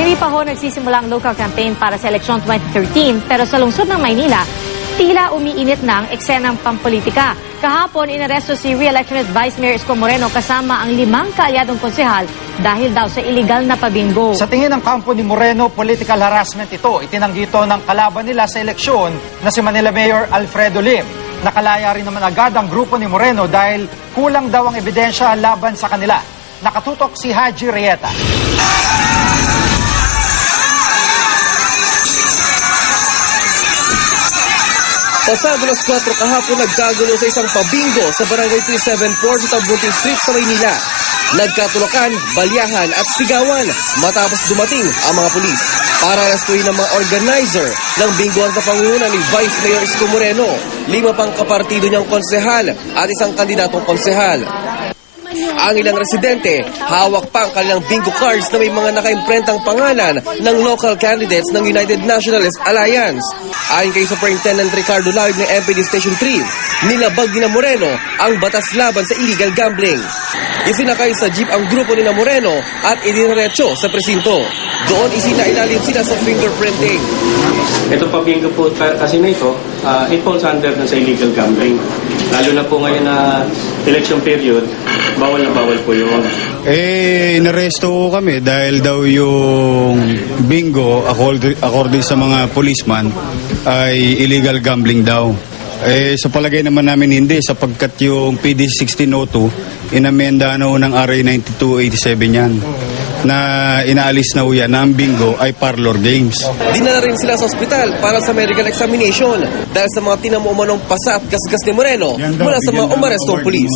Hindi pa ho nagsisimula ang local campaign para sa eleksyon 2013 pero sa lungsod ng Maynila, tila umiinit na ang eksenang pampolitika. Kahapon, inaresto si re-electionist Vice Mayor Isko Moreno kasama ang 5 kaalyadong konsehal dahil daw sa illegal na pabingo. Sa tingin ng kampo ni Moreno, political harassment ito. Itinanggi ito ng kalaban nila sa eleksyon na si Manila Mayor Alfredo Lim. Nakalaya rin naman agad ang grupo ni Moreno dahil kulang daw ang ebidensya laban sa kanila. Nakatutok si Haji Rieta. Pasado alas 4 kahapon nagkagulo sa isang pabingo sa Barangay 374 sa Tabuting Street sa Maynila. Nagkatulakan, balyahan at sigawan matapos dumating ang mga pulis. Para arestuhin ang mga organizer ng bingguan sa pangunguna ni Vice Mayor Isko Moreno, 5 pang kapartido niyang konsehal at isang kandidatong konsehal. Ang ilang residente, hawak pa ang kanilang bingo cards na may mga nakaimprentang pangalan ng local candidates ng United Nationalist Alliance. Ayon kay Superintendent Ricardo Laud ng MPD Station 3, nilabag ni Moreno ang batas laban sa illegal gambling. Isinakay sa jeep ang grupo ni Moreno at idiniretso sa presinto. Doon isinailalim sila sa fingerprinting. Ito pa bingo po kasi na ito, it falls under na sa illegal gambling. Lalo na po ngayon na election period, bawal na bawal po yun. Inaresto kami dahil daw yung bingo, according sa mga policeman, ay illegal gambling daw. Sa palagay naman namin hindi, sapagkat yung PD 1602, inamenda na ng RA 9287 yan, na inaalis na yan na ang bingo ay parlor games. Dinala rin sila sa ospital para sa medical examination dahil sa mga tinamumanong pasa at gasgas ni Moreno mula sa mga umarestong pulis.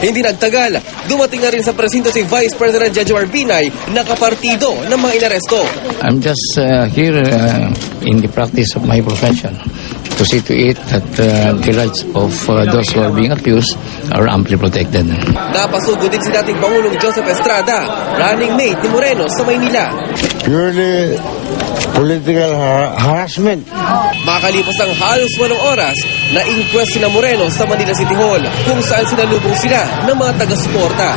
Hindi nagtagal, dumating na rin sa presinto si Vice President Jejomar Binay na kapartido ng mga inaresto. I'm just here in the practice of my profession to see to it that the rights of those who are being accused are amply protected. Napasugod din si dating Pangulong Joseph Estrada, running mate ni Moreno sa Maynila. Purely political harassment. Makalipas ang halos 8 oras, na-inquest sina Moreno sa Manila City Hall kung saan sinalubong sila ng mga taga-suporta.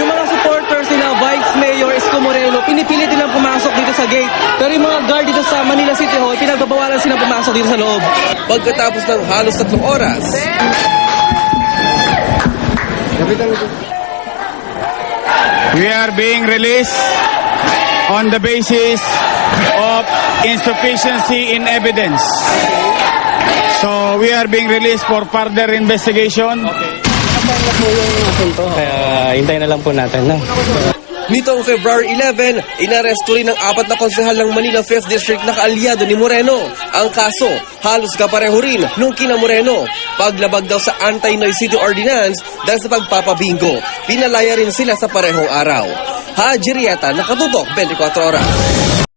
Yung mga supporters nila Vice Mayor Isko Moreno, pinipilit nilang pumasok dito sa gate. Pero yung mga guard dito sa Manila City Hall, pinagbabawalan silang pumasok dito sa loob. Pagkatapos ng halos 3 oras, We are being released on the basis of insufficiency in evidence. So we are being released for further investigation. Hintayin na lang po natin. No? nitong February 11, inaresto rin ng 4 na konsehal ng Manila 5th District na kaalyado ni Moreno. Ang kaso, halos kapareho rin nung kina Moreno. Paglabag daw sa Anti-Noise City Ordinance dahil sa pagpapabingo. Pinalaya rin sila sa parehong araw. Haji Rieta, nakatutok 24 oras.